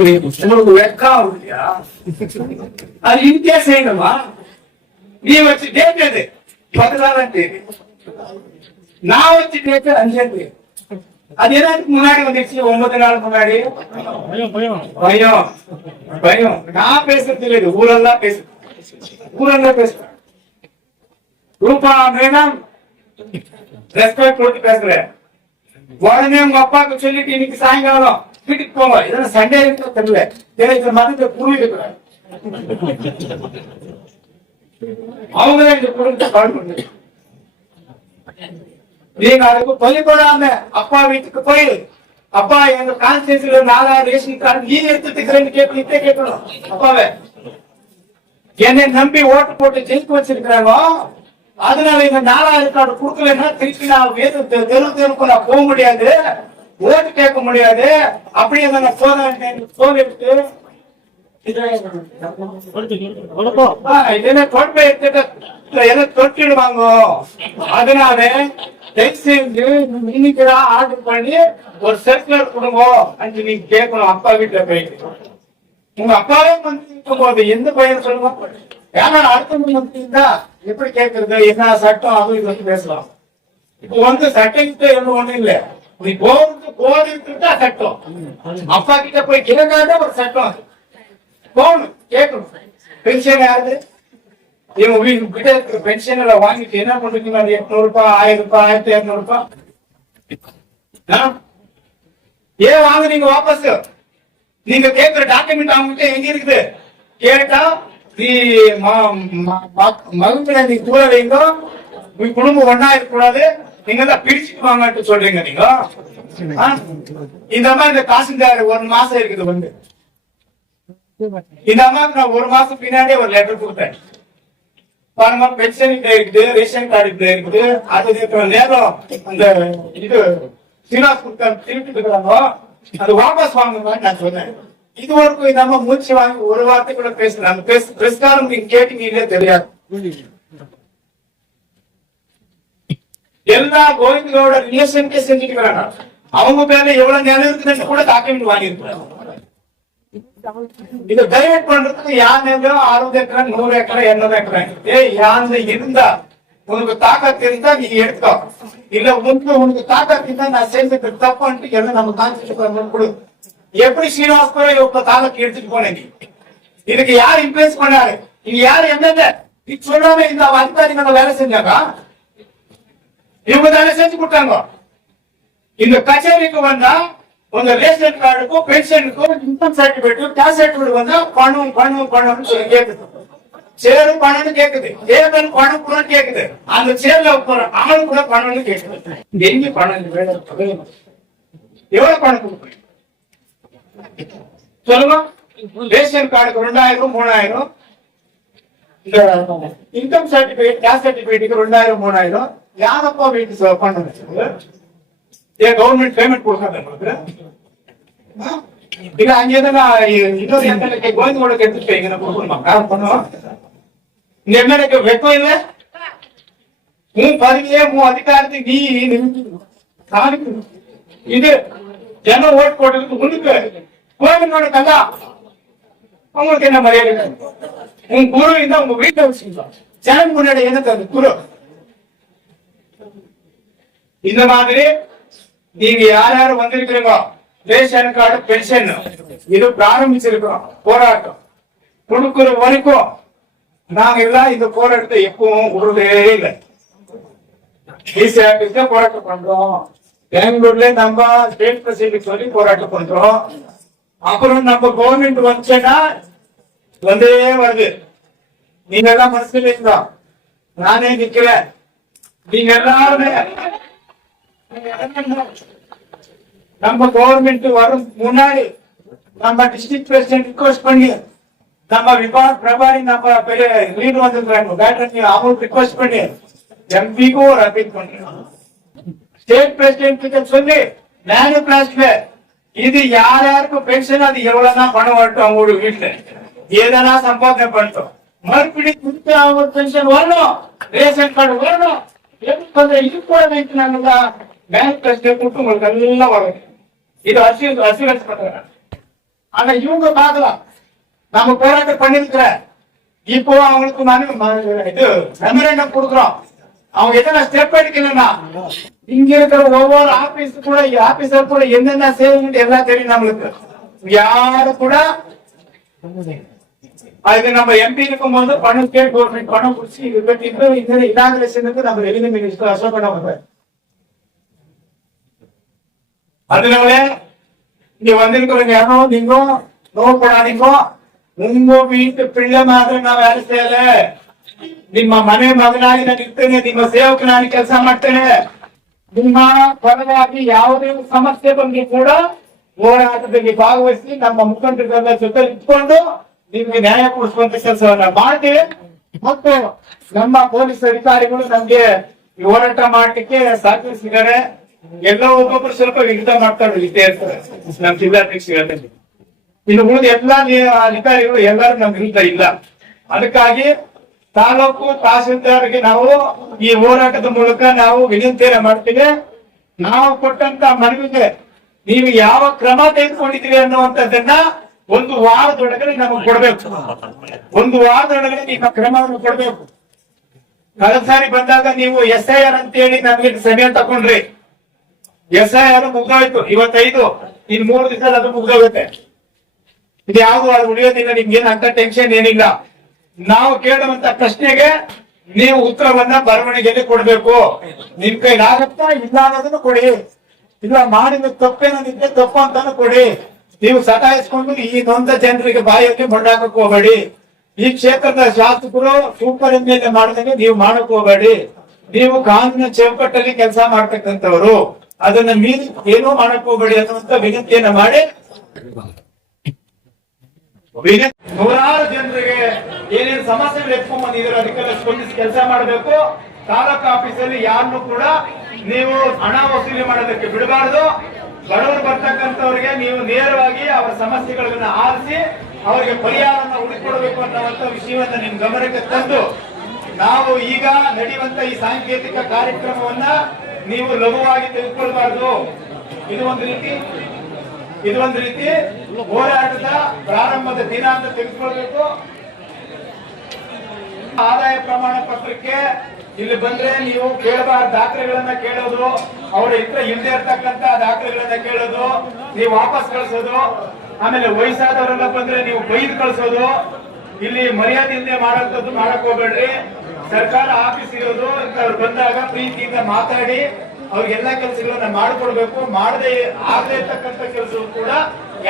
உங்களுக்கு வெக்கம் இல்லையா? அது இங்கே செய்யணுமா? நீ வச்சு டேட் எது 14ஆம் தேதி, நான் வச்சு டேட் 5ஆம் தேதி. அது எனக்கு முன்னாடி வந்துச்சு 9 நாள் முன்னாடி. பயம் பயம். நான் பேசுறது இல்லை, ஊரெல்லாம் பேசுறேன், ஊரெல்லாம் பேசுறேன். ரூபா மேடம் ரெஸ்பெக்ட் கொடுத்து பேசுறேன். உடனே உங்க அப்பாவுக்கு சொல்லிட்டு இன்னைக்கு சாயங்காலம் வீட்டுக்கு போங்க. இதெல்லாம் சண்டே இருக்கிற தெரியல, தெரியல மாதிரி குரு இருக்கிறாங்க. அவங்க இந்த குடும்பத்தை கால் பண்ணு. நீங்க அதுக்கு பள்ளிக்கூடாம அப்பா வீட்டுக்கு போய், அப்பா எங்க கான்ஸ்டியூன்சில 4 ரேஷன் கார்டு நீ எடுத்துட்டு கேட்கணும். அப்பாவே என்னை நம்பி ஓட்டு போட்டு ஜெயிக்க வச்சிருக்கிறாங்க, அதனால இந்த 4 கார்டு கொடுக்கலன்னா திருப்பி நான் தெருவுக்கு நான் போக முடியாது, ஓட்டு கேட்க முடியாது. அப்படியே நான் போன் எடுத்து தொட்டிடுவாங்க. அதனால இன்னைக்குதான் ஆர்டர் பண்ணி ஒரு சர்க்குலர் கொடுங்க அஞ்சு நீங்க கேட்கணும். அப்பா வீட்டுல போயிட்டு உங்க அப்பாவே இருக்கும் போது எந்த பையன் சொல்லுவோம். ஏன்னா அடுத்த இருந்தா எப்படி கேட்கறது, என்ன சட்டம் அது இது பேசலாம். இப்போ வந்து சட்டத்தை எதுவும் ஒண்ணும் இல்லை, நீ போறதுக்கு சட்டம். அப்பா கிட்ட போய் கேட்காத ஒரு சட்டம் போகணும், கேட்கணும். பென்ஷன் யாரு இவங்க வீட்டு கிட்ட இருக்கிற பென்ஷன்ல வாங்கிட்டு என்ன பண்றீங்க? 800 ரூபாய், 1000 ரூபாய், 1200 ரூபாய் ஏன் வாங்குறீங்க வாபஸ்? நீங்க கேட்கிற டாக்குமெண்ட் அவங்ககிட்ட எங்க இருக்குது கேட்டா, நீ மகன்களை நீ தூர வைங்க, உங்க குடும்பம் ஒன்னா இருக்கக்கூடாது, நீங்க தான் பிரிச்சுட்டு வாங்கன்னு சொல்றீங்க. நீங்க இந்த மாதிரி இந்த தாசில்தார் 1 மாசம் இருக்குது வந்து இந்த அம்மாவுக்கு நான் 1 மாசம் பின்னாடியே ஒரு லெட்டர் கொடுத்தேன். பாருமா பென்ஷன் இருக்குது, ரேஷன் கார்டு இருக்குது, அது நேரம் அந்த இது சீனாஸ் கொடுத்த திருப்பி இருக்கிறாங்க, அது வாபஸ் வாங்குங்க நான் சொன்னேன். இது வரைக்கும் இந்த அம்மா மூச்சு வாங்கி ஒரு வார்த்தை கூட பேசல. அந்த பிரஸ்காரம் நீங்க கேட்டீங்களே தெரியாது. எல்லா கோவிந்தோட ரிலேஷனுக்கே செஞ்சுக்கிறாங்க. அவங்க பேர்ல எவ்வளவு நிலம் இருக்குதுன்னு கூட டாக்குமெண்ட் வாங்கி இருக்கிறாங்க. இதை டைவர்ட் பண்றதுக்கு யார் 60 ஏக்கர் 100 ஏக்கர் 800 ஏக்கர் யாரு இருந்தா உனக்கு தாக்கத்து இருந்தா நீ எடுத்தோ, இல்ல உனக்கு தாக்கத்து இருந்தா நான் சேர்ந்து தப்புன்ட்டு எல்லாம் நம்ம கான்ஸ்டியூஷன் கொடு. எப்படி ஸ்ரீனிவாசபுரம் இவ்வளவு தாக்கத்து எடுத்துட்டு போனேன் நீ? இதுக்கு யார் இன்ஃபுளுன்ஸ் பண்ணாரு? இது யாரு என்னங்க இது சொல்லாம இந்த அதிகாரிகள் வேலை செஞ்சாங்க? இவங்க தானே செஞ்சு கொடுத்தாங்க. இந்த கச்சேரிக்கு வந்தா உங்க ரேஷன் கார்டுக்கும் பென்ஷனுக்கும் இன்கம் சர்டிபிகேட் கேஸ்ட் சர்டிபிகேட் வந்தா பணம் சொல்லி கேக்குது. சேரும் பணம்னு கேக்குது, தேர்தல் பணம் கூட கேக்குது, அந்த சேர்ல போற அவன் கூட பணம்னு கேக்குது. எங்க பணம் எவ்வளவு பணம் கொடுப்பேன் சொல்லுங்க? ரேஷன் கார்டுக்கு 2000 3000, இந்த இன்கம் சர்டிபிகேட் கேஸ்ட் சர்டிபிகேட்டுக்கு 2000 3000 யாரப்பா வீட்டு பண்ண? ஏன் கவர்மெண்ட் பேமெண்ட் கொடுக்காத உங்களுக்கு? இல்ல அங்கேதான் இன்னொரு எம்எல்ஏ கோவிந்தோட எடுத்துட்டு போய் கொடுக்கணுமா? பண்ணுவோம். இந்த எம்எல்ஏக்கு வெப்பம் இல்ல, உன் பதவியே உன் அதிகாரத்தை நீ இது ஜன ஓட்டு போட்டதுக்கு முன்னுக்கு கோவிந்தோட கதா உங்களுக்கு என்ன மரியாதை? உன் குரு இருந்தா உங்க வீட்டை வச்சுக்கலாம், ஜனம் முன்னாடி என்ன தரு குரு? இந்த மாதிரி நீங்க யார் யாரு வந்திருக்கிறீங்க ரேஷன் கார்டு பென்ஷன் இது பிராரம்பிச்சிருக்கிறோம் போராட்டம் கொடுக்கிற வரைக்கும் நாங்க எல்லாம் இந்த போராட்டத்தை எப்பவும் விடுறதே இல்லை. போராட்டம் பண்றோம், பெங்களூர்ல நம்ம ஸ்டேட் பிரசிடென்ட் சொல்லி போராட்டம் பண்றோம். அப்புறம் நம்ம கவர்மெண்ட் வந்துச்சுன்னா வந்தே வருது. நீங்க எல்லாம் மனசுல இருந்தா நானே நிக்கிறேன். நீங்க எல்லாருமே நம்ம கவர்மெண்ட் வரும் முன்னாடி நம்ம டிஸ்ட்ரிக்ட் பிரசிடென்ட் ரிக்வெஸ்ட் பண்ணி நம்ம விபாக் பிரபாரி நம்ம பெரிய லீடர் வந்திருக்காங்க பேட்டரி அவங்களுக்கு ரிக்வெஸ்ட் பண்ணி எம்பிக்கும் ஒரு அப்பீல் பண்றோம். ஸ்டேட் பிரசிடென்ட் கிட்ட சொல்லி நானே பிளாஸ்ல இது யார் யாருக்கும் பென்ஷன் அது எவ்வளவுதான் பணம் வரட்டும், அவங்களோட வீட்டுல ஏதனா சம்பாதனை பண்ணிட்டோம் மறுபடியும் திருப்பி அவங்க பென்ஷன் வரணும், ரேஷன் கார்டு வரணும். இது கூட வைக்கிறாங்களா பேங்க் பிரசிடென்ட் உங்களுக்கு எல்லாம் வரும். இது அசூரன்ஸ் பண்றாங்க. ஆனா இவங்க பார்க்கலாம் நம்ம போராட்டம் பண்ணிருக்கிற இப்போ அவங்களுக்கு இது மெமரண்டம் கொடுக்குறோம். அவங்க எத்தனை ஸ்டெப் எடுக்கலன்னா இங்க இருக்கிற ஒவ்வொரு ஆபீஸ் கூட ஆபீசர் கூட என்னென்ன செய்யணும் எல்லாம் தெரியும் நம்மளுக்கு. யாரு கூட அது நம்ம எம்பி இருக்கும் போது பணம் ஸ்டேட் கவர்மெண்ட் பணம் குடிச்சு இந்த இனாகிரேஷனுக்கு நம்ம ரெவன்யூ மினிஸ்டர் அசோக். அதனால இங்க வந்திருக்கிறவங்க யாரும் நீங்க நோக்கப்படாதீங்க. உங்க வீட்டு ಪಿಳ್ಳೆ ಮಾತ್ರ ನಾವ್ ಯಾರು ಸೇಲ ನಿಮ್ಮ ಮನೆ ಮಗನಾಗಿ ನಾನು ಇರ್ತೇನೆ, ನಿಮ್ಮ ಸೇವಕನಾಗಿ ಕೆಲಸ ಮಾಡ್ತೇನೆ. ನಿಮ್ಮ ಪರವಾಗಿ ಯಾವುದೇ ಸಮಸ್ಯೆ ಬಂದ್ರು ಕೂಡ ಹೋರಾಟದಲ್ಲಿ ಭಾಗವಹಿಸಿ ನಮ್ಮ ಮುಖಂಡರ ಜೊತೆ ಇಟ್ಕೊಂಡು ನಿಮ್ಗೆ ನ್ಯಾಯ ಕೊಡಿಸುವಂತ ಕೆಲಸವನ್ನ ಮಾಡ್ತೀವಿ. ಮತ್ತು ನಮ್ಮ ಪೊಲೀಸ್ ಅಧಿಕಾರಿಗಳು ನಮ್ಗೆ ಹೋರಾಟ ಮಾಡ್ಲಿಕ್ಕೆ ಸಹಕರಿಸಿದ್ದಾರೆ. ಎಲ್ಲ ಒಬ್ಬೊಬ್ರು ಸ್ವಲ್ಪ ವಿಘ್ನ ಮಾಡ್ತಾರೆ ಇದ್ದೇ ಇರ್ತಾರೆ ನಮ್ಮ ಜಿಲ್ಲಾಧ್ಯಕ್ಷರಲ್ಲಿ. ಇನ್ನು ಉಳಿದ ಎಲ್ಲಾ ಅಧಿಕಾರಿಗಳು ಎಲ್ಲರೂ ನಮ್ ವಿರುದ್ಧ ಇಲ್ಲ. ಅದಕ್ಕಾಗಿ ತಾಲೂಕು ತಹಸೀಲ್ದಾರ್ಗೆ ನಾವು ಈ ಹೋರಾಟದ ಮೂಲಕ ನಾವು ವಿನಂತಿಯನ್ನ ಮಾಡ್ತೀವಿ. ನಾವು ಕೊಟ್ಟಂತ ಮನವಿಗೆ ನೀವು ಯಾವ ಕ್ರಮ ತೆಗೆದುಕೊಂಡಿದ್ದೀವಿ ಅನ್ನುವಂಥದ್ದನ್ನ ಒಂದು ವಾರದೊಳಗಡೆ ನಮಗೆ ಕೊಡ್ಬೇಕು. ಒಂದು ವಾರದೊಳಗಡೆ ನಿಮ್ಮ ಕ್ರಮವನ್ನು ಕೊಡ್ಬೇಕು. ಕಳೆದ ಸಾರಿ ಬಂದಾಗ ನೀವು SIR ಅಂತ ಹೇಳಿ ನಮ್ಗೆ ಸಮಯ ತಕೊಂಡ್ರಿ. SIR ಮುಗ್ದೋಯ್ತು, ಇವತ್ತೈದು, ಇನ್ 3 ದಿವಸ ಅದು ಮುಗ್ದೋಗುತ್ತೆ. ಇದು ಯಾವ್ದು ಅದು ಉಳಿಯೋದಿಲ್ಲ. ನಿಮ್ಗೇನು ಅಂತ ಟೆನ್ಷನ್ ಏನಿಲ್ಲ. ನಾವು ಕೇಳುವಂತ ಪ್ರಶ್ನೆಗೆ ನೀವು ಉತ್ತರವನ್ನ ಬರವಣಿಗೆಯಲ್ಲಿ ಕೊಡ್ಬೇಕು. ನಿಮ್ ಕೈಲಿ ಆಗತ್ತಾ ಇಲ್ಲ ಅನ್ನೋದನ್ನು ಕೊಡಿ. ಇಲ್ಲ ಮಾಡಿದ ತಪ್ಪೇನಿದ್ರೆ ತಪ್ಪು ಅಂತಾನು ಕೊಡಿ. ನೀವು ಸತಾಯಿಸ್ಕೊಂಡು ಈ ನೊಂದ ಜನರಿಗೆ ಬಾಯಲ್ಲಿ ಮಣ್ಣಾಕಕ್ ಹೋಗಬೇಡಿ. ಈ ಕ್ಷೇತ್ರದ ಶಾಸಕರು ಸೂಪರ್ MLA ಮಾಡಿದಂಗೆ ನೀವು ಮಾಡಕ್ ಹೋಗಬೇಡಿ. ನೀವು ಕಾನೂನಿನ ಚೌಕಟ್ಟಲ್ಲಿ ಕೆಲಸ ಮಾಡ್ತಕ್ಕಂಥವ್ರು, ಅದನ್ನ ಮೀರಿ ಏನೂ ಮಾಡಕ್ ಹೋಗಬೇಡಿ ಅನ್ನುವಂತ ವಿನಂತಿಯನ್ನ ಮಾಡಿ ನೂರಾರು ಜನರಿಗೆ ಏನೇನು ಸಮಸ್ಯೆಗಳು ಎತ್ಕೊಂಡ್ ಬಂದಿದ್ರು ಅದಕ್ಕೆಲ್ಲ ಸ್ಪಂದಿಸಿ ಕೆಲಸ ಮಾಡಬೇಕು. ತಾಲೂಕು ಆಫೀಸಲ್ಲಿ ಯಾರನ್ನು ಕೂಡ ನೀವು ಹಣ ವಸೂಲಿ ಮಾಡೋದಕ್ಕೆ ಬಿಡಬಾರದು. ಬಡವರು ಬರ್ತಕ್ಕಂಥವ್ರಿಗೆ ನೀವು ನೇರವಾಗಿ ಅವರ ಸಮಸ್ಯೆಗಳನ್ನ ಆಲಿಸಿ ಅವರಿಗೆ ಪರಿಹಾರವನ್ನು ಹುಡುಕೊಡ್ಬೇಕು ಅನ್ನುವಂತ ವಿಷಯವನ್ನ ನಿಮ್ ಗಮನಕ್ಕೆ ತಂದು ನಾವು ಈಗ ನಡೆಯುವಂತ ಈ ಸಾಂಕೇತಿಕ ಕಾರ್ಯಕ್ರಮವನ್ನ ನೀವು ಲಘುವಾಗಿ ತೆಗೆದುಕೊಳ್ಬಾರ್ದು. ಇದು ಒಂದು ರೀತಿ ಹೋರಾಟದ ಪ್ರಾರಂಭದ ದಿನ ಅಂತ ತೆಗೆದುಕೊಳ್ಬೇಕು. ಆದಾಯ ಪ್ರಮಾಣ ಪತ್ರಕ್ಕೆ ಇಲ್ಲಿ ಬಂದ್ರೆ ನೀವು ಕೇಳಬಾರ ದಾಖಲೆಗಳನ್ನ ಕೇಳೋದು, ಅವರ ಹಿಂದೆ ಇರ್ತಕ್ಕಂತ ದಾಖಲೆಗಳನ್ನ ಕೇಳೋದು, ನೀವು ವಾಪಸ್ ಕಳಿಸೋದು, ಆಮೇಲೆ ವಯಸ್ಸಾದವರೆಲ್ಲ ಬಂದ್ರೆ ನೀವು ಬೈದು ಕಳಿಸೋದು, ಇಲ್ಲಿ ಮರ್ಯಾದೆಯಿಂದ ಮಾಡೋಂಥದ್ದು ಮಾಡಕ್ ಹೋಗ್ಬೇಡ್ರಿ. ಸರ್ಕಾರ ಆಫೀಸ್ ಇರೋದು ಅವ್ರು ಬಂದಾಗ ಪ್ರೀತಿಯಿಂದ ಮಾತಾಡಿ ಅವ್ರಿಗೆಲ್ಲಾ ಕೆಲಸಗಳನ್ನ ಮಾಡ್ಕೊಡ್ಬೇಕು. ಆಗದೆ ಇರ್ತಕ್ಕಂಥ ಕೆಲಸ ಕೂಡ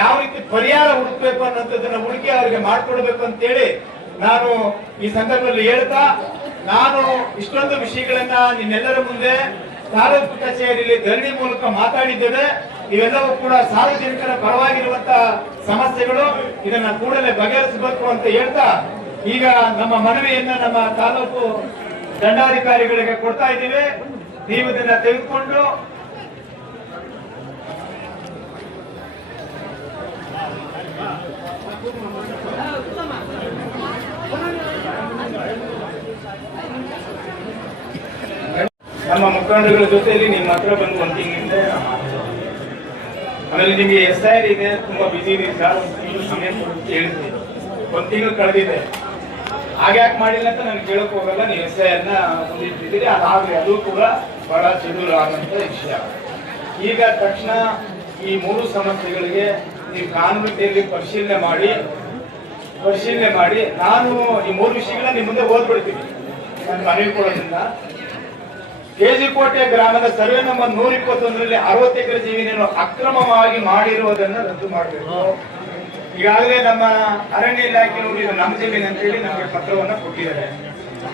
ಯಾವ ರೀತಿ ಪರಿಹಾರ ಹುಡುಕ್ಬೇಕು ಅನ್ನೋದನ್ನ ಹುಡುಕಿ ಅವ್ರಿಗೆ ಮಾಡ್ಕೊಡ್ಬೇಕು ಅಂತೇಳಿ ನಾನು ಈ ಸಂದರ್ಭದಲ್ಲಿ ಹೇಳ್ತಾ, ನಾನು ಇಷ್ಟೊಂದು ವಿಷಯಗಳನ್ನ ನಿಮ್ಮೆಲ್ಲರ ಮುಂದೆ ತಾಲೂಕು ಕಚೇರಿಯಲ್ಲಿ ಧರಣಿ ಮೂಲಕ ಮಾತಾಡಿದ್ದೇವೆ. ಇವೆಲ್ಲವೂ ಕೂಡ ಸಾರ್ವಜನಿಕರ ಪರವಾಗಿರುವಂತ ಸಮಸ್ಯೆಗಳು. ಇದನ್ನ ಕೂಡಲೇ ಬಗೆಹರಿಸಬೇಕು ಅಂತ ಹೇಳ್ತಾ ಈಗ ನಮ್ಮ ಮನವಿಯನ್ನ ನಮ್ಮ ತಾಲೂಕು ದಂಡಾಧಿಕಾರಿಗಳಿಗೆ ಕೊಡ್ತಾ ಇದ್ದೀವಿ. ನೀವು ಇದನ್ನ ತೆಗೆದುಕೊಂಡು ನಮ್ಮ ಮುಖಂಡಗಳ ಜೊತೆಯಲ್ಲಿ ನಿಮ್ಮ ಹತ್ರ ಬಂದು ಒಂದು ತಿಂಗಳಿಂದ ಆಮೇಲೆ ನಿಮಗೆ SIR ಇದೆ, ತುಂಬಾ ಬಿಸಿ ಇದೆ ಸರ್, ಒಂದು ಸಮಯ ಹೇಳಿದ್ವಿ. ಒಂದು ತಿಂಗಳು ಕಳೆದಿದೆ, ಹಾಗ್ಯಾಕೆ ಮಾಡಿಲ್ಲ ಅಂತ ನಾನು ಕೇಳಕ್ ಹೋಗಲ್ಲ. ನೀವು SIR ನ ಮುಂದಿಟ್ಟಿದ್ದೀರಿ, ಅದಾಗ್ಲಿ, ಅದು ಕೂಡ ಬಹಳ ಶೆಡ್ಯೂಲ್ ಆಗುವಂತ ವಿಷಯ. ಈಗ ತಕ್ಷಣ ಈ 3 ಸಮಸ್ಯೆಗಳಿಗೆ ನೀವು ಕಾನೂನಿನಲ್ಲಿ ಪರಿಶೀಲನೆ ಮಾಡಿ ನಾನು ಈ 3 ವಿಷಯಗಳನ್ನ ನಿಮ್ಮ ಮುಂದೆ ಓದ್ಬಿಡ್ತೀನಿ. ನಾನು ಮನವಿ ಕೊಡೋದ್ರಿಂದ KG ಕೋಟೆ ಗ್ರಾಮದ ಸರ್ವೆ ನಂಬರ್ 121ರಲ್ಲಿ 60 ಎಕರೆ ಜಮೀನನ್ನು ಅಕ್ರಮವಾಗಿ ಮಾಡಿರುವುದನ್ನು ರದ್ದು ಮಾಡಬೇಕು. ಈಗಾಗಲೇ ನಮ್ಮ ಅರಣ್ಯ ಇಲಾಖೆಯವರು ಇದು ನಮ್ಮ ಜಮೀನು ಅಂತ ಹೇಳಿ ನಮಗೆ ಪತ್ರವನ್ನ ಕೊಟ್ಟಿದ್ದಾರೆ.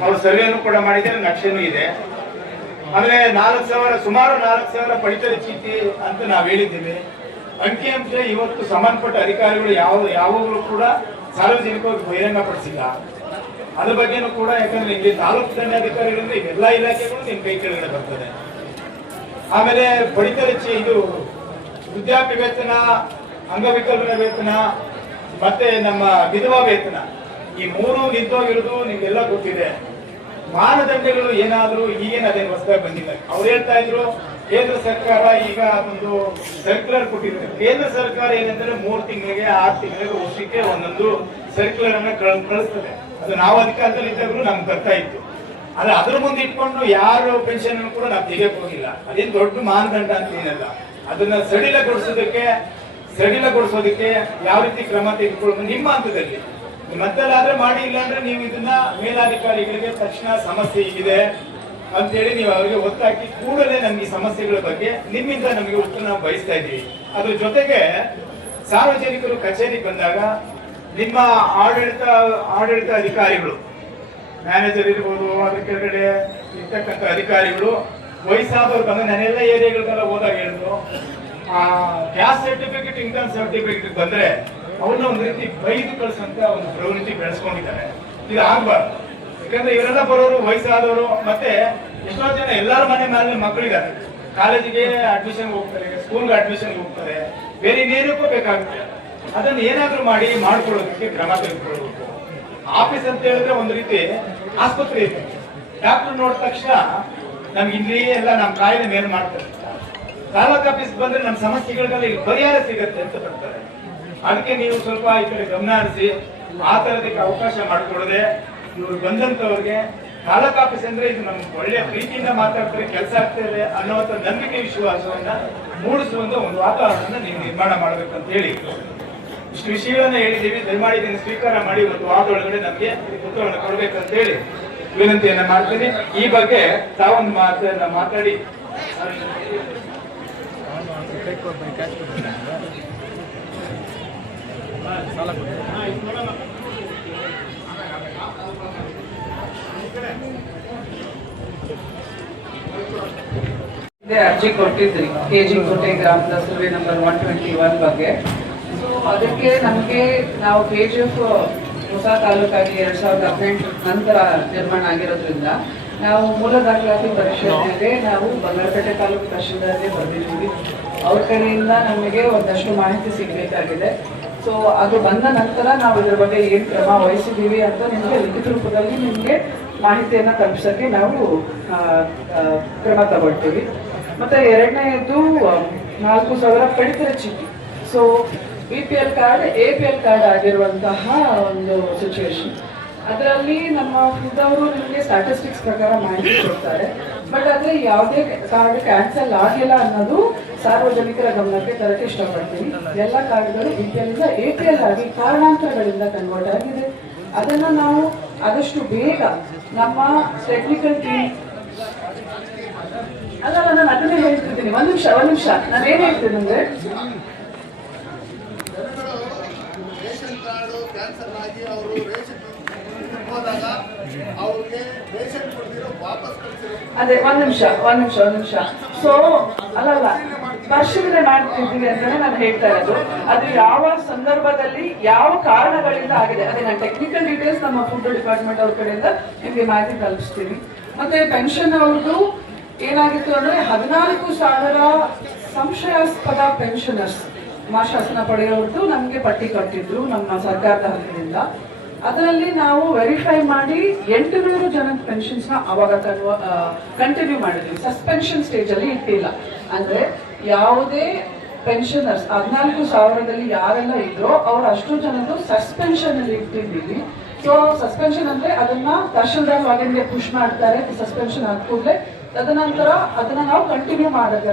ಅವರು ಸರ್ವೆಯನ್ನು ಕೂಡ ಮಾಡಿದ್ದಾರೆ, ನಕ್ಷೆನೂ ಇದೆ. ಆಮೇಲೆ ಸುಮಾರು 4,000 ಪಡಿತರ ಚೀಟಿ ಅಂತ ನಾವು ಹೇಳಿದ್ದೀವಿ. ಅಂಕಿಅಂಶ ಇವತ್ತು ಸಂಬಂಧಪಟ್ಟ ಅಧಿಕಾರಿಗಳು ಯಾವಾಗಲೂ ಕೂಡ ಸಾರ್ವಜನಿಕವಾಗಿ ಬಹಿರಂಗ ಪಡಿಸಿಲ್ಲ. ಅದ್ರ ಬಗ್ಗೆನೂ ಕೂಡ, ಯಾಕಂದ್ರೆ ಇಲ್ಲಿ ತಾಲೂಕು ದಂಡಾಧಿಕಾರಿಗಳಿಂದ ಇವೆಲ್ಲಾ ಇಲಾಖೆಗಳು ನಿಮ್ ಕೈ ಕೆಳಗಡೆ ಬರ್ತದೆ. ಆಮೇಲೆ ಪಡಿತರ ಇದು ವೃದ್ಧಾಪ್ಯ ವೇತನ, ಅಂಗವಿಕಲರ ವೇತನ ಮತ್ತೆ ನಮ್ಮ ವಿಧವಾ ವೇತನ, ಈ 3 ನಿಂತೋಗಿರೋದು ನಿಮ್ಗೆಲ್ಲ ಗೊತ್ತಿದೆ. ಮಾನದಂಡಗಳು ಏನಾದ್ರು ಈಗೇನು ಅದೇನು ಹೊಸದಾಗಿ ಬಂದಿಲ್ಲ. ಅವ್ರು ಹೇಳ್ತಾ ಇದ್ರು ಕೇಂದ್ರ ಸರ್ಕಾರ ಈಗ ಒಂದು ಸರ್ಕ್ಯುಲರ್ ಕೊಟ್ಟಿದೆ. ಕೇಂದ್ರ ಸರ್ಕಾರ ಏನಂದ್ರೆ 3 ತಿಂಗಳಿಗೆ 6 ತಿಂಗಳಿಗೆ ವರ್ಷಕ್ಕೆ ಒಂದೊಂದು ಸರ್ಕ್ಯುಲರ್ ಅನ್ನ ಕಳಿಸ್ತದೆ. ಅದು ನಾವು ಅಧಿಕಾರದಲ್ಲಿ ಇದ್ದಾಗಲೂ ನಮ್ಗೆ ಬರ್ತಾ ಇತ್ತು. ಆದ್ರೆ ಅದ್ರ ಮುಂದೆ ಇಟ್ಕೊಂಡು ಯಾರು ಪೆನ್ಷನ್ ಕೂಡ ನಾವು ತೆಗಿಯಕ್ ಹೋಗಿಲ್ಲ. ಅದೇನು ದೊಡ್ಡ ಮಾನದಂಡ ಅಂತ ಏನಲ್ಲ. ಅದನ್ನ ಸಡಿಲಗೊಳಿಸೋದಕ್ಕೆ ಯಾವ ರೀತಿ ಕ್ರಮ ತೆಗೆದುಕೊಳ್ಳೋದು ನಿಮ್ಮ ಹಂತದಲ್ಲಿ ಮತ್ತಲ್ಲಾದ್ರೆ ಮಾಡಿ, ಇಲ್ಲಾಂದ್ರೆ ನೀವು ಇದನ್ನ ಮೇಲಾಧಿಕಾರಿಗಳಿಗೆ ತಕ್ಷಣ ಸಮಸ್ಯೆ ಇದೆ ಅಂತೇಳಿ ನೀವು ಅವರಿಗೆ ಒತ್ತಾಕಿ ಕೂಡಲೇ ನಮ್ಗೆ ಸಮಸ್ಯೆಗಳ ಬಗ್ಗೆ ನಿಮ್ಮಿಂದ ನಮಗೆ ಉತ್ತರ ನಾವು ಬಯಸ್ತಾ ಇದ್ದೀವಿ. ಅದ್ರ ಜೊತೆಗೆ ಸಾರ್ವಜನಿಕರು ಕಚೇರಿಗೆ ಬಂದಾಗ ನಿಮ್ಮ ಆಡಳಿತ ಅಧಿಕಾರಿಗಳು, ಮ್ಯಾನೇಜರ್ ಇರ್ಬೋದು, ಅದ್ರ ಕೆಳಗಡೆ ಇರ್ತಕ್ಕಂಥ ಅಧಿಕಾರಿಗಳು ವಯಸ್ಸಾದವ್ರು ಬಂದ ನಾನೆಲ್ಲ ಏರಿಯಾಗಳಿಗೆಲ್ಲ ಹೋದಾಗ ಹೇಳಿದ್ರು, ಗ್ಯಾಸ್ ಸರ್ಟಿಫಿಕೇಟ್, ಇನ್ಕಮ್ ಸರ್ಟಿಫಿಕೇಟ್ ಬಂದ್ರೆ ಅವ್ರನ್ನ ಒಂದ್ ರೀತಿ ಬೈದು ಕಳ್ಸಂತ ಒಂದು ಪ್ರವೃತ್ತಿ ಬೆಳೆಸ್ಕೊಂಡಿದ್ದಾರೆ. ಇದು ಆಗ್ಬಾರ್ದು. ಯಾಕಂದ್ರೆ ಇವರೆಲ್ಲ ಬರೋರು ವಯಸ್ಸಾದವರು, ಮತ್ತೆ ಎಷ್ಟೋ ಜನ ಎಲ್ಲರ ಮನೆ ಮೇಲೆ ಮಕ್ಕಳಿದ್ದಾರೆ, ಕಾಲೇಜಿಗೆ ಅಡ್ಮಿಷನ್ ಹೋಗ್ತಾರೆ, ಸ್ಕೂಲ್ಗೆ ಅಡ್ಮಿಷನ್ ಹೋಗ್ತಾರೆ, ಬೇರೆ ಇನ್ನೇನಕ್ಕೂ ಬೇಕಾಗುತ್ತೆ. ಅದನ್ನ ಏನಾದ್ರೂ ಮಾಡ್ಕೊಳ್ಳೋದಕ್ಕೆ ಕ್ರಮ ತೆಗೆದುಕೊಳ್ಬೇಕು. ಆಫೀಸ್ ಅಂತ ಹೇಳಿದ್ರೆ ಒಂದ್ ರೀತಿ ಆಸ್ಪತ್ರೆ ಇದೆ. ಡಾಕ್ಟರ್ ನೋಡಿದ ತಕ್ಷಣ ನಮ್ಗೆ ಇಲ್ಲಿ ಎಲ್ಲ ನಮ್ಮ ಕಾಯಿಲೆ ಮೇಲೆ ಮಾಡ್ತಾರೆ. ತಾಲೂಕ್ ಆಫೀಸ್ ಬಂದ್ರೆ ನಮ್ಮ ಸಮಸ್ಯೆಗಳಿಗೆಲ್ಲ ಇಲ್ಲಿ ಪರಿಹಾರ ಸಿಗತ್ತೆ ಅಂತ ಬರ್ತಾರೆ. ಅದಕ್ಕೆ ನೀವು ಸ್ವಲ್ಪ ಈ ಕಡೆ ಗಮನ ಹರಿಸಿ ಆ ತರದಕ್ಕೆ ಅವಕಾಶ ಮಾಡಿಕೊಡದೆ ಇವ್ರು ಬಂದಂತವ್ರಿಗೆ ತಾಲೂಕ್ ಆಫೀಸ್ ಅಂದ್ರೆ ಇದು ನಮ್ಗೆ ಒಳ್ಳೆಯ ಪ್ರೀತಿಯಿಂದ ಮಾತಾಡ್ತಾರೆ, ಕೆಲಸ ಆಗ್ತದೆ ಅನ್ನುವಂಥ ನಂಬಿಕೆ ವಿಶ್ವಾಸವನ್ನ ಮೂಡಿಸುವಂತ ಒಂದು ವಾತಾವರಣ ನೀವು ನಿರ್ಮಾಣ ಮಾಡ್ಬೇಕಂತ ಹೇಳಿ ಇಷ್ಟು ವಿಷಯಗಳನ್ನ ಹೇಳಿದ್ದೀವಿ. ದಯಮಾಡಿ ಇದನ್ನು ಸ್ವೀಕಾರ ಮಾಡಿ ಒಂದು ವಾರದೊಳಗಡೆ ನಮ್ಗೆ ಉತ್ತರವನ್ನು ಕೊಡ್ಬೇಕಂತ ಹೇಳಿ ವಿನಂತಿಯನ್ನ ಮಾಡ್ತೀನಿ. ಈ ಬಗ್ಗೆ ತಾವೊಂದು ಮಾತನ್ನ ಮಾತಾಡಿ ಅರ್ಜಿ ಕೊಟ್ಟಿದ್ರಿ ಕೆಜಿ ಕೋಟೆ ಗ್ರಾಮದ ಸರ್ವೆ ನಂಬರ್ 121 ಬಗ್ಗೆ. ಸೊ ಅದಕ್ಕೆ ನಮಗೆ ನಾವು KGF ಹೊಸ ತಾಲೂಕಾಗಿ 2018 ನಂತರ ನಿರ್ಮಾಣ ಆಗಿರೋದ್ರಿಂದ ನಾವು ಮೂಲ ದಾಖಲಾತಿ ಪರಿಶೀಲನೆಗೆ ನಾವು ಬಂಗಾರಪೇಟೆ ತಾಲೂಕು ತಹಶೀಲ್ದಾರ್ಗೆ ಬರೆದಿದ್ದೀವಿ. ಅವ್ರ ಕಡೆಯಿಂದ ನಮಗೆ ಒಂದಷ್ಟು ಮಾಹಿತಿ ಸಿಗಬೇಕಾಗಿದೆ. ಸೊ ಅದು ಬಂದ ನಂತರ ನಾವು ಇದ್ರ ಬಗ್ಗೆ ಏನು ಕ್ರಮ ವಹಿಸಿದ್ದೀವಿ ಅಂತ ನಿಮಗೆ ಲಿಖಿತ ರೂಪದಲ್ಲಿ ನಿಮಗೆ ಮಾಹಿತಿಯನ್ನು ತಲುಪಿಸೋಕ್ಕೆ ನಾವು ಕ್ರಮ ತಗೊಳ್ತೀವಿ. ಮತ್ತು ಎರಡನೇದು 4,000 ಪಡಿತರ ಚೀಟಿ. So BPL card APL card ಆಗಿರುವಂತಹ ಒಂದು ಸಿಚುವೇಶನ್. ಅದರಲ್ಲಿ ನಮ್ಮ ಫುಡ್ ಅವರು ನಿಮಗೆ ಸ್ಟ್ಯಾಟಿಸ್ಟಿಕ್ಸ್ ಪ್ರಕಾರ ಮಾಹಿತಿ ಕೊಡ್ತಾರೆ. ಬಟ್ ಆದರೆ ಯಾವುದೇ ಕಾರ್ಡ್ ಕ್ಯಾನ್ಸಲ್ ಆಗಿಲ್ಲ ಅನ್ನೋದು ಸಾರ್ವಜನಿಕರ ಗಮನಕ್ಕೆ ತರಕ್ಕೆ ಇಷ್ಟಪಡ್ತೀನಿ. ಎಲ್ಲ ಕಾರ್ಡ್ಗಳು BPL ಇಂದ APL ಆಗಿ ಕಾರಣಾಂತರಗಳಿಂದ ಕನ್ವರ್ಟ್ ಆಗಿದೆ. ಅದನ್ನು ನಾವು ಆದಷ್ಟು ಬೇಗ ನಮ್ಮ ಟೆಕ್ನಿಕಲ್ ಟೀಮ್ ಅಲ್ಲ ನಾನು ಅದನ್ನೇ ಹೇಳ್ತಿದ್ದೀನಿ. ಒಂದ್ ನಿಮಿಷ ನಾನು ಏನ್ ಹೇಳ್ತೀನಿ ಅಂದ್ರೆ ಅದೇ ಒಂದ್ ನಿಮಿಷ. ಸೊ ಅಲ್ಲಲ್ಲ ಪರಿಶೀಲನೆ ಮಾಡ್ತಿದ್ದೀವಿ ಅಂತಾನೆ ನಾನು ಹೇಳ್ತಾ ಇರೋದು. ಅದು ಯಾವ ಸಂದರ್ಭದಲ್ಲಿ ಯಾವ ಕಾರಣಗಳಿಂದ ಆಗಿದೆ ಅದೇ ನಾನು ಟೆಕ್ನಿಕಲ್ ಡೀಟೇಲ್ಸ್ ನಮ್ಮ ಫುಡ್ ಡಿಪಾರ್ಟ್ಮೆಂಟ್ ಅವ್ರ ಕಡೆಯಿಂದ ನಿಮಗೆ ಮಾಹಿತಿ ತಲುಪಿಸ್ತೀನಿ. ಮತ್ತೆ ಪೆನ್ಷನ್ ಅವ್ರದ್ದು ಏನಾಗಿತ್ತು ಅಂದ್ರೆ 14,000 ಸಂಶಯಾಸ್ಪದ ಪೆನ್ಷನರ್ಸ್ ಮಾಶಾಸನ ಪಡೆಯೋರ್ದು ನಮಗೆ ಪಟ್ಟಿ ಕಟ್ಟಿದ್ರು ನಮ್ಮ ಸರ್ಕಾರದ ಹಂತದಿಂದ. ಅದರಲ್ಲಿ ನಾವು ವೆರಿಫೈ ಮಾಡಿ 800 ಜನದ ಪೆನ್ಷನ್ಸ್ ನ ಅವಾಗ ಕಂಟಿನ್ಯೂ ಮಾಡಿದ್ವಿ. ಸಸ್ಪೆನ್ಷನ್ ಸ್ಟೇಜ್ ಅಲ್ಲಿ ಇಟ್ಟಿಲ್ಲ. ಅಂದ್ರೆ ಯಾವುದೇ ಪೆನ್ಷನರ್ಸ್ 14,000ದಲ್ಲಿ ಯಾರೆಲ್ಲ ಇದ್ರೋ ಅವ್ರ ಅಷ್ಟು ಜನದ್ದು ಸಸ್ಪೆನ್ಷನ್ ಅಲ್ಲಿ ಇಟ್ಟಿದ್ದೀವಿ. ಸೊ ಸಸ್ಪೆನ್ಷನ್ ಅಂದ್ರೆ ಅದನ್ನ ತಹಶೀಲ್ದಾರ್ ಲಾಗಿನ್ಗೆ ಪುಷ್ ಮಾಡ್ತಾರೆ. ಸಸ್ಪೆನ್ಷನ್ ಆದ ಕೂಡಲೇ ತದನಂತರ ಅದನ್ನ ನಾವು ಕಂಟಿನ್ಯೂ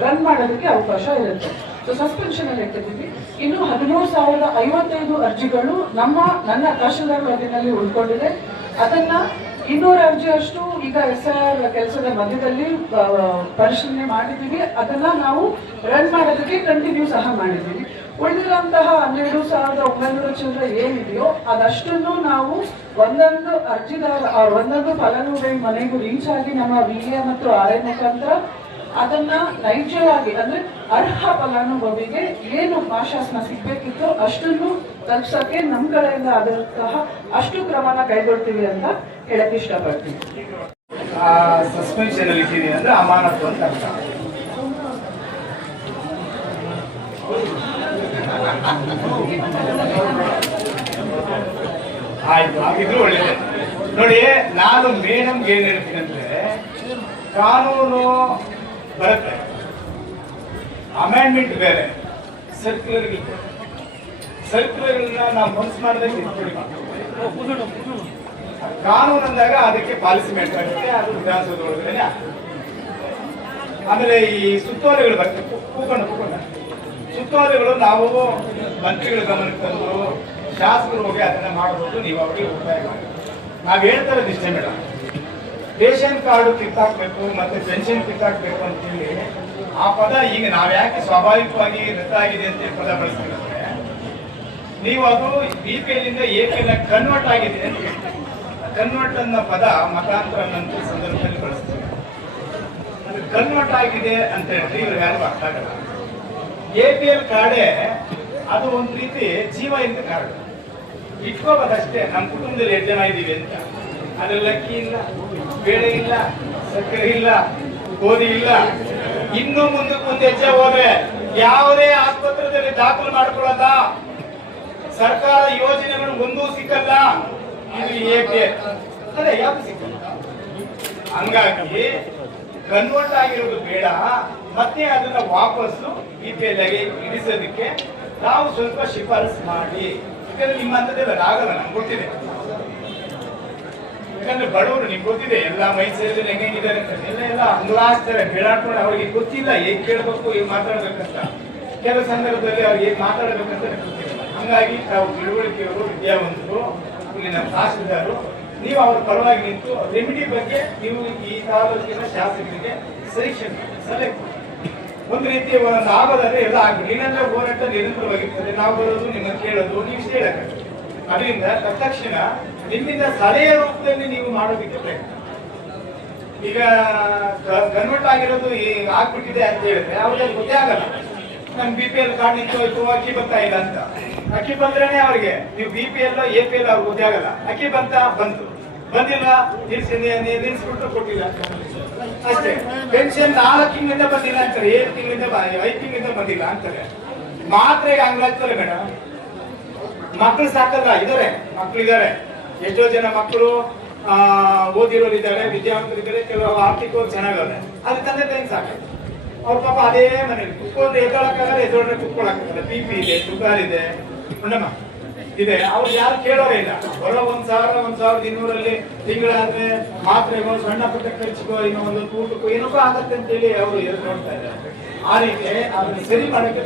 ರನ್ ಮಾಡೋದಕ್ಕೆ ಅವಕಾಶ ಇರುತ್ತೆ. ಸೊ ಸಸ್ಪೆನ್ಷನ್ ಅಲ್ಲಿ ಇಟ್ಟಿದ್ದೀವಿ. ಇನ್ನು 13,055 ಅರ್ಜಿಗಳು ನನ್ನ ತಹಶೀಲ್ದಾರ್ ಲಾಗಿನಲ್ಲಿ ಉಳ್ಕೊಂಡಿದೆ. ಅದನ್ನ 200 ಅರ್ಜಿ ಅಷ್ಟು ಈಗ SIR ಕೆಲಸದ ಮಧ್ಯದಲ್ಲಿ ಪರಿಶೀಲನೆ ಮಾಡಿದ್ದೀವಿ. ಅದನ್ನ ನಾವು ರನ್ ಮಾಡೋದಕ್ಕೆ ಕಂಟಿನ್ಯೂ ಸಹ ಮಾಡಿದ್ದೀವಿ. ಉಳಿದಿರುವಂತಹ 12,900 ಚಿಲ್ಲರೆ ಏನಿದೆಯೋ ಅದಷ್ಟನ್ನು ನಾವು ಒಂದೊಂದು ಅರ್ಜಿದಾರ ಒಂದೊಂದು ಫಲಾನುಭವಿ ಮನೆಗೂ ರೀಚ್ ಆಗಿ ನಮ್ಮ VA ಮತ್ತು RA ಮುಖಾಂತರ ಅದನ್ನ ನೈಜವಾಗಿ ಅಂದ್ರೆ ಅರ್ಹ ಫಲಾನುಭವಿಗೆ ಏನು ಮಾಶಾಸನ ಸಿಗ್ಬೇಕಿತ್ತು ಅಷ್ಟನ್ನು ತಲುಪ್ಸಕ್ಕೆ ನಮ್ಮ ಕಡೆಯಿಂದ ಆದಂತಹ ಅಷ್ಟು ಕ್ರಮನ ಕೈಗೊಳ್ತೀವಿ ಅಂತ ಹೇಳಕ್ ಇಷ್ಟಪಡ್ತೀನಿ. ಸಸ್ಪೆನ್ಷನ್ ಅಲ್ಲಿ ಇಟ್ಟಿದ್ದೀನಿ ಅಂದ್ರೆ ಅಮಾನತು ಅಂತ ಅರ್ಥ. ಆಯ್ತು, ಹಾಗಿದ್ರು ಒಳ್ಳೇದೇ. ನೋಡಿ, ನಾನು ಮೇಡಮ್ಗೆ ಏನ್ ಹೇಳ್ತೀನಿ ಅಂದ್ರೆ ಕಾನೂನು ಬರುತ್ತೆ, ಅಮೆಂಡ್ಮೆಂಟ್ ಬೇರೆ, ಸರ್ಕ್ಯುಲರ್ಗಳನ್ನ ನಾವು ಮನ್ಸು ಮಾಡಿದಾಗ ಕಾನೂನು ಅಂದಾಗ ಅದಕ್ಕೆ ಪಾಲಿಸಿ ಮೇಟ್ ಆಗುತ್ತೆ, ಅದು ವಿಧಾನಸೌಧ ಒಳಗಡೆ ಆಗ್ತದೆ. ಆಮೇಲೆ ಈ ಸುತ್ತೋಲೆಗಳು ಬರ್ತವೆ, ಕೂಕೊಂಡು ಸುತ್ತೋಲೆಗಳು ನಾವು ಮಂತ್ರಿಗಳ ಗಮನಕ್ಕೆ ತಂದು ಶಾಸಕರು ಹೋಗಿ ಅದನ್ನ ಮಾಡಬಹುದು. ನೀವು ಅವರಿಗೆ ಒತ್ತಾಯ ಮಾಡಿ. ನಾವ್ ಹೇಳ್ತಾ ಇರೋದು ಇಷ್ಟೇ ಮೇಡಮ್, ರೇಷನ್ ಕಾರ್ಡು ಕಿತ್ತಾಕ್ಬೇಕು ಮತ್ತೆ ಪೆನ್ಷನ್ ಕಿತ್ತಾಕ್ಬೇಕು ಅಂತೇಳಿ ಆ ಪದ ಈಗ ನಾವ್ ಯಾಕೆ ಸ್ವಾಭಾವಿಕವಾಗಿ ರದ್ದಾಗಿದೆ ಅಂತ ಪದ ಬಳಸ್ತೀವಿ ಅಂದ್ರೆ, ನೀವು ಅದು BPL ಇಂದ APL ಕನ್ವರ್ಟ್ ಆಗಿದೆ ಅಂತ ಹೇಳ್ತೀವಿ. ಕನ್ವರ್ಟ್ ಅನ್ನೋ ಪದ ಮತಾಂತರ ಅನ್ನೋ ಸಂದರ್ಭದಲ್ಲಿ ಬಳಸ್ತೀವಿ. ಅದು ಕನ್ವರ್ಟ್ ಆಗಿದೆ ಅಂತ ಹೇಳಿದ್ರೆ ಇವ್ರಿಗೆ ಯಾರಿಗೂ ಅರ್ಥ ಆಗಲ್ಲ. APL ಕಾರ್ಡೇ ಅದು ಒಂದು ರೀತಿ ಜೀವ ಇದ್ದ ಕಾರ್ಡ್, ಇಟ್ಕೋಬೋದಷ್ಟೇ. ನಮ್ಮ ಕುಟುಂಬದಲ್ಲಿ 8 ಜನ ಇದ್ದೀವಿ ಅಂತ, ಅದ್ರಲ್ಲಿ ಅಕ್ಕಿ ಇಲ್ಲ, ಬೇಳೆ ಇಲ್ಲ, ಸಕ್ಕರೆ ಇಲ್ಲ, ಗೋಧಿ ಇಲ್ಲ. ಇನ್ನು ಮುಂದಕ್ಕೆ ಒಂದು ಹೆಜ್ಜೆ ಹೋದ್ರೆ ಯಾವುದೇ ಆಸ್ಪತ್ರೆಯಲ್ಲಿ ದಾಖಲು ಮಾಡ್ಕೊಳ್ಳಲ್ಲ, ಸರ್ಕಾರ ಯೋಜನೆಗಳು ಒಂದೂ ಸಿಕ್ಕಲ್ಲ. ಇದು APL ಅದೇ ಯಾವ್ದು ಸಿಕ್ಕಲ್ಲ. ಹಂಗಾಗಿ ಕನ್ವರ್ಟ್ ಆಗಿರೋದು ಬೇಡ, ಮತ್ತೆ ಅದನ್ನ ವಾಪಸ್ಸು BPL ಆಗಿ ಇಳಿಸೋದಕ್ಕೆ ನಾವು ಸ್ವಲ್ಪ ಶಿಫಾರಸು ಮಾಡಿ. ಯಾಕಂದ್ರೆ ನಿಮ್ಮ ಹಂತದಲ್ಲ ಆಗಲ್ಲ, ನಮ್ಗೆ ಗೊತ್ತಿದೆ. ಯಾಕಂದ್ರೆ ಬಡವರು ನಿಮ್ಗೆ ಗೊತ್ತಿದೆ, ಎಲ್ಲ ಮೈಸೂರಲ್ಲಿ ಹೆಂಗಿದ್ದಾರೆ ಅಂತ ಎಲ್ಲ ಅಂಗ್ಲಾಸ್ತಾರೆ, ಬೇಡಾಡ್ಕೊಂಡು ಅವ್ರಿಗೆ ಗೊತ್ತಿಲ್ಲ ಹೇಗ್ ಕೇಳ್ಬೇಕು, ಹೇಗ್ ಮಾತಾಡ್ಬೇಕಂತ. ಕೆಲವು ಸಂದರ್ಭದಲ್ಲಿ ಅವ್ರಿಗೆ ಹೇಗ್ ಮಾತಾಡ್ಬೇಕಂತ ಗೊತ್ತಿಲ್ಲ. ಹಂಗಾಗಿ ತಾವು ತಿಳುವಳಿಕೆಯವರು, ವಿದ್ಯಾವಂತರು, ಇಲ್ಲಿನ ತಹಸೀಲ್ದಾರರು, ನೀವು ಅವ್ರ ಪರವಾಗಿ ನಿಂತು ರೆಮಿಡಿ ಬಗ್ಗೆ ನೀವು ಈ ತಾಲೂಕಿನ ಶಾಸಕರಿಗೆ ಸಜೆಷನ್ ಸಲಹೆ ಒಂದು ರೀತಿಯ ಒಂದು ಆಗೋದಾದ್ರೆ ಎಲ್ಲ ಆಗ್ಬೇಕು. ಏನಂದ್ರೆ ಹೋರಾಟ ನಿರಂತರವಾಗಿರ್ತದೆ. ನಾವು ಬರೋದು, ನಿಮ್ಮನ್ನು ಕೇಳೋದು, ನೀವು ಇಷ್ಟೇ ಹೇಳಕ್ಕಾಗಲ್ಲ. ಅದರಿಂದ ತಕ್ಷಣ ನಿಮ್ಮಿಂದ ಸಲಹೆಯ ರೂಪದಲ್ಲಿ ನೀವು ಮಾಡೋದಕ್ಕೆ ಪ್ರಯತ್ನ. ಈಗ ಕನ್ವರ್ಟ್ ಆಗಿರೋದು ಆಗ್ಬಿಟ್ಟಿದೆ ಅಂತ ಹೇಳಿದ್ರೆ ಅವ್ರಿಗೆ ಗೊತ್ತೇ ಆಗಲ್ಲ. ನಮ್ BPL ಕಾರ್ಡ್ ನಿಂತು ಹೋಯ್ತು, ಅಕ್ಕಿ ಬರ್ತಾ ಇಲ್ಲ ಅಂತ. ಅಕ್ಕಿ ಬಂದ್ರೇನೆ ಅವ್ರಿಗೆ ನೀವು BPL APL ಅವ್ರಿಗೆ ಗೊತ್ತೇ ಆಗಲ್ಲ. ಅಕ್ಕಿ ಬಂತು, ಬಂದಿಲ್ಲ ನಿಲ್ಸ್ಬಿಟ್ಟು ಕೊಟ್ಟಿಲ್ಲ ಅಷ್ಟೇ. ಪೆನ್ಷನ್ 4 ತಿಂಗಳಿಂದ ಬಂದಿಲ್ಲ ಅಂತಾರೆ, 7 ತಿಂಗಳಿಂದ 5 ತಿಂಗಳಿಂದ ಬಂದಿಲ್ಲ ಅಂತಾರೆ. ಮಾತ್ರೆಗೆ ಹಂಗಾಗ್ತಾರೆ ಮೇಡಮ್. ಮಕ್ಕಳು ಸಾಕಲ್ಲ, ಮಕ್ಕಳಿದ್ದಾರೆ. ಎಷ್ಟೋ ಜನ ಮಕ್ಕಳು ಓದಿರೋರು ಇದ್ದಾರೆ, ವಿದ್ಯಾವಂತರಿದ್ದಾರೆ, ಕೆಲವು ಆರ್ಥಿಕವಾಗಿ ಚೆನ್ನಾಗವ್ರೆ. ಅದ್ರ ತಂದೆ ತಾಯಿ ಸಾಕಲ್ಲ. ಅವ್ರ ಪಾಪ ಅದೇ ಮನೇಲಿ ಕುತ್ಕೊಂಡ್ರೆ ಎದ್ದೊಳಕ್ಕಾಗಲ್ಲ, ಎದ್ದೊಳ್ರೆ ಕುತ್ಕೊಳಕ್ಕಾಗಲ್ಲ. BP ಇದೆ, ಶುಗರ್ ಇದೆ, ಉಂಡಮ್ಮ ಇದೆ. ಅವ್ರು ಯಾರು ಕೇಳೋರೇ ಇಲ್ಲ. ಬರೋ 1,200 ತಿಂಗಳಾದ್ರೆ ಮಾತ್ರೆಗಳು, ಸಣ್ಣ ಪುಟ್ಟ ಖರ್ಚಿಗೋ, ಇನ್ನೂ ಒಂದು ಊಟಕ್ಕೂ ಏನಕ್ಕೂ ಆಗತ್ತೆ ಅಂತೇಳಿ ಅವರು ಎದುರು ನೋಡ್ತಾ ಇದ್ದಾರೆ. ಆ ರೀತಿ ಅದನ್ನ ಸರಿ ಮಾಡಕ್ಕೆ